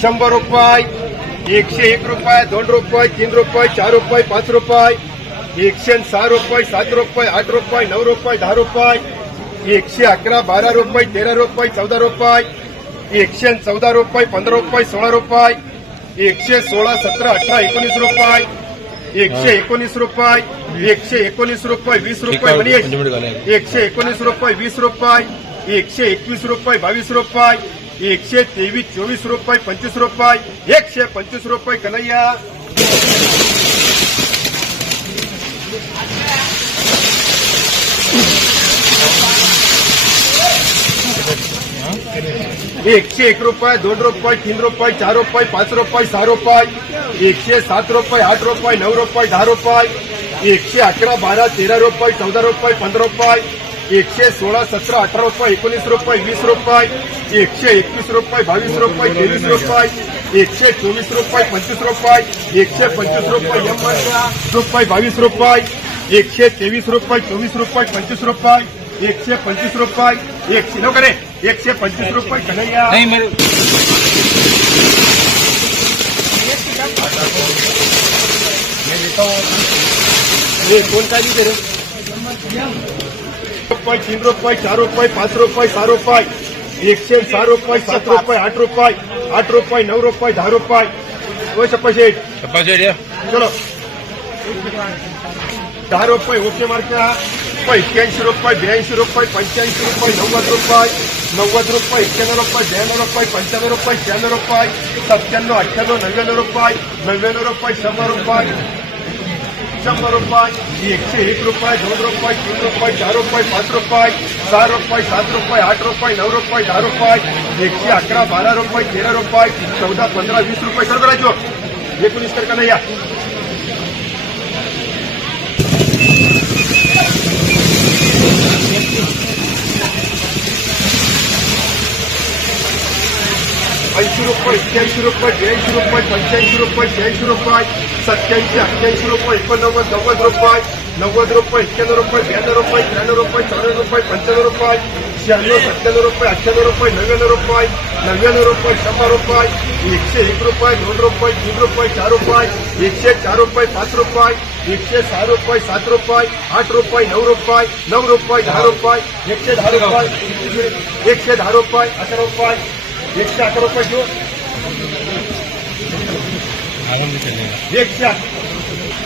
100 रुपये, 101 रुपये, 2 रुपये, 3 रुपये, 4 रुपये, 5 रुपये, 106 रुपये, 7 रुपये, 8 रुपये, 9 रुपये, 10 रुपये, 111, 12 रुपये, 13 रुपये, 14 रुपये, 114 रुपये, 15 रुपये, 16 रुपये, 116, 17, 18, 19 रुपये, 119 रुपये, 119 रुपये, 20 रुपये, 119 रुपये, 20 रुपये, 121 रुपये, 22 रुपये, 123, 24 रुपये, 25 रुपये, 125 रुपये कन्हैया. 101 रुपये, 2 रुपये, 3 रुपये, 4 रुपये, 5 रुपये, 6 रुपये, 107 रुपये, 8 रुपये, 9 रुपये, 10 रुपये, 111, 12, 13 रुपये, 14 रुपये, 15 रुपये, 116, 17, 18 रुपये, 19 रुपये, 20 रुपये, 121 रुपये, 22 रुपये, 23 रुपये, 124 रुपये, 25 रुपये, 125 रुपये, 22 रुपये, 123 रुपये, 24 रुपये, 25 रुपये, 125 रुपये, 125 रुपये कन्हैया. नहीं मेरे ये कौन सा लीजिए रे? 3 रुपये, 4 रुपये, 5 रुपये, 6 रुपये, 106 रुपये, 7 रुपये, 8 रुपये, 8 रुपये, 9 रुपये, 10 रुपये. वैसे पैसे चलो 10 रुपये ओके मार्का. 81 रुपये, 82 रुपये, 85 रुपये, 90 रुपये, 90 रुपये, 91 रुपये, 92 रुपये, 95 रुपये, 96 रुपये, 97, 98, 99 रुपये, 99 रुपये, 100 रुपये, 100 रुपये, 101 रुपये, 2 रुपये, 3 रुपये, 4 रुपये, 5 रुपये, 6 रुपये, 7 रुपये, 8 रुपये, 9 रुपये, 10 रुपये, 111, 12 रुपये, 13 रुपये, 14, 15, 20 रुपये कर करायचो. 19 कर का नाही या. 80 रुपये, 81 रुपये, 82 रुपये, 85 रुपये, 86 रुपये, 87, 88 रुपये, 89, 90 रुपये, 90 रुपये, 91 रुपये, 92 रुपये, 93 रुपये, 94 रुपये, 95 रुपये, 96, 97 रुपये, 98 रुपये, 99 रुपये, 99 रुपये, 100 रुपये, 101 रुपये, 2 रुपये, 3 रुपये, 4 रुपये, 104 रुपये, 5 रुपये, 106 रुपये, 7 रुपये, 8 रुपये, 9 रुपये, 9 रुपये, 10 रुपये, 110 रुपये, 110 रुपये, 11 रुपये, 111 रुपये जो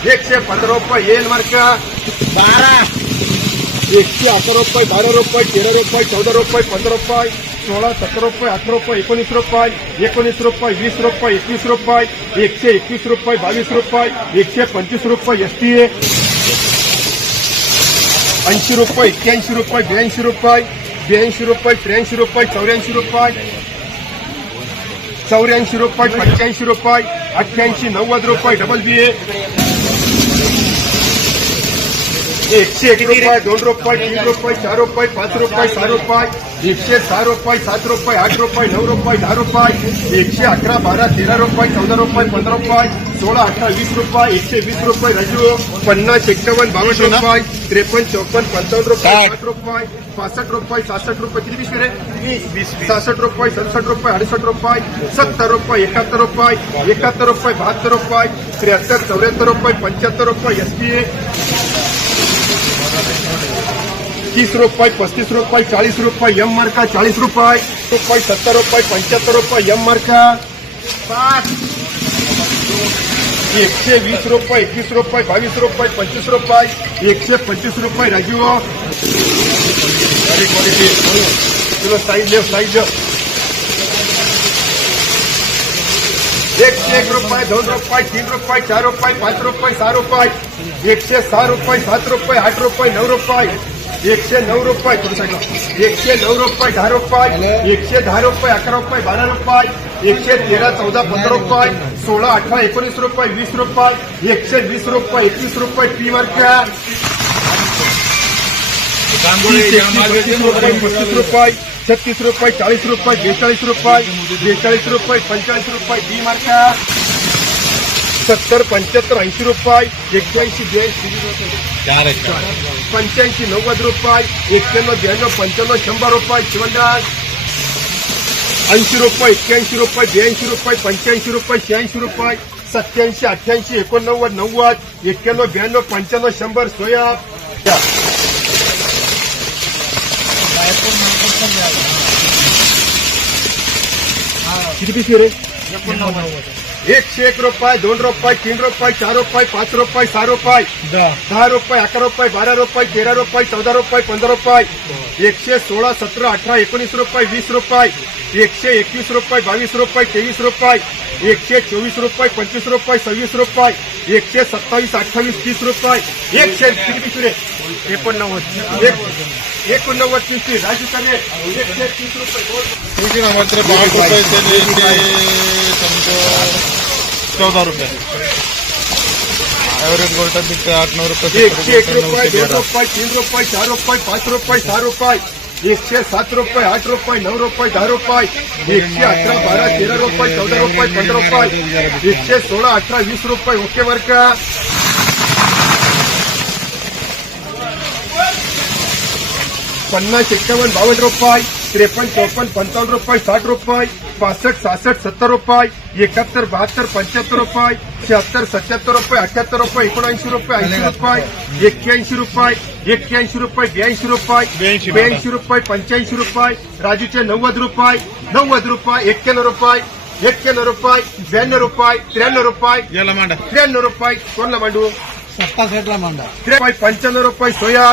115 रुपये येईल मार्का. 111 रुपये, 12 रुपये, 13 रुपये, 14 रुपये, 15 रुपये, 16, 17 रुपये, 18 रुपये, 19 रुपये, 19 रुपये, 20 रुपये, 21 रुपये, 121 रुपये, 22 रुपये, 125 रुपये एसटीए, 80 रुपये, 81 रुपये, 82 रुपये, 82 रुपये, 83 रुपये, 84 रुपये, 84 रुपये, 85 रुपये, 88, 90 रुपये डबल बीए, 101 रुपये, 2 रुपये, 3 रुपये, 4 रुपये, 5 रुपये, 6 रुपये, 106 रुपये, 7 रुपये, 8 रुपये, 9 रुपये, 10 रुपये, 111, 12, 13 रुपये, 14 रुपये, 15 रुपये, 16, 18, 20 रुपये, 120 रुपये राजू, 50, 51, 52 रुपये, 53, 54, 55 रुपये, 60 रुपये, 65 रुपये, 66 रुपये, किती पिशवी रे? 66 रुपये, 67 रुपये, 68 रुपये, 70 रुपये, 71 रुपये, 71 रुपये, 72 रुपये, 73, 74 रुपये, 75 रुपये एसपीए, 30 रुपये, 35 रुपये, 40 रुपये एम मार्का, 40 रुपये, 70 रुपये, 75 रुपये एम मार्का, 120 रुपये, 21 रुपये, 22 रुपये, 25 रुपये, 125 रुपये राजू. चलो साइज लो, साइज लो. 101 रुपये, 2 रुपये, 3 रुपये, 4 रुपये, 5 रुपये, 6 रुपये, 106 रुपये, 7 रुपये, 8 रुपये, 9 रुपये, 109 रुपये, 109 रुपये, 10 रुपये, 110 रुपये, 11 रुपये, 12 रुपये, 113, 14, 15 रुपये, 16, 18, 19 रुपये, 20 रुपये, 120 रुपये, 21 रुपये टी मार्का, 35 रुपये, 35 रुपये, 36 रुपये, 40 रुपये, 42 रुपये, 45 रुपये डी मार्का, 70 75 80 रुपये 81 82 85 90 रुपये 91 92 95 100 रुपये शिवणदास 80 रुपये 81 रुपये 82 रुपये 85 रुपये 86 रुपये 87 88 89 90 91 92 95 100 सोया किती पिशवी रे 101 रुपये 2 रुपये 3 रुपये 4 रुपये 5 रुपये 6 रुपये 10 रुपये 11 रुपये 12 रुपये 13 रुपये 14 रुपये 15 रुपये 116 17 18 19 रुपये 20 रुपये 121 रुपये 22 रुपये 23 रुपये 124 रुपये 25 रुपये 26 रुपये 127 28 30 रुपये 100 किती पिशवी रे 89 पिशवी राजू करे 130 रुपये मात्र 12 रुपये से लेके समझो 14 रुपये एवरेज गोल्डन बिकते 8-9 रुपये 101 रुपये 2 रुपये 3 रुपये 4 रुपये 5 रुपये 6 रुपये 107 रुपये 8 रुपये 9 रुपये 10 रुपये 118 12 13 रुपये 14 रुपये 15 रुपये 116 18 20 रुपये ओके बर का 50 51 52 रुपये 53 54 55 रुपये 60 रुपये 65 66 70 रुपये 71 72 75 रुपये 76 77 रुपये 78 रुपये 79 रुपये 80 रुपये 81 रुपये 81 रुपये 82 रुपये 82 रुपये 85 रुपये राजूचे 90 रुपये 91 रुपये 91 रुपये 91 रुपये 92 रुपये 93 रुपये याला मांडा 93 रुपये कोणला मांडू 67 मांडा 95 रुपये सोया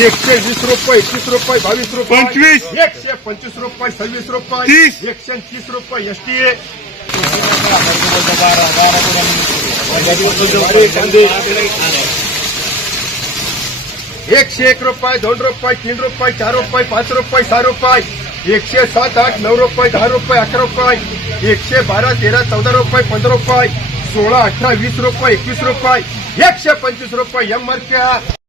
120 रुपये 21 रुपये 22 रुपये 25 125 रुपये 26 रुपये 130 रुपये एसटी 101 रुपये 2 रुपये 3 रुपये 4 रुपये 5 रुपये 6 रुपये 107 8 9 रुपये 10 रुपये 11 रुपये 112 13 14 रुपये 15 रुपये 16 18 20 रुपये 21 रुपये 125 रुपये एम मार्क्या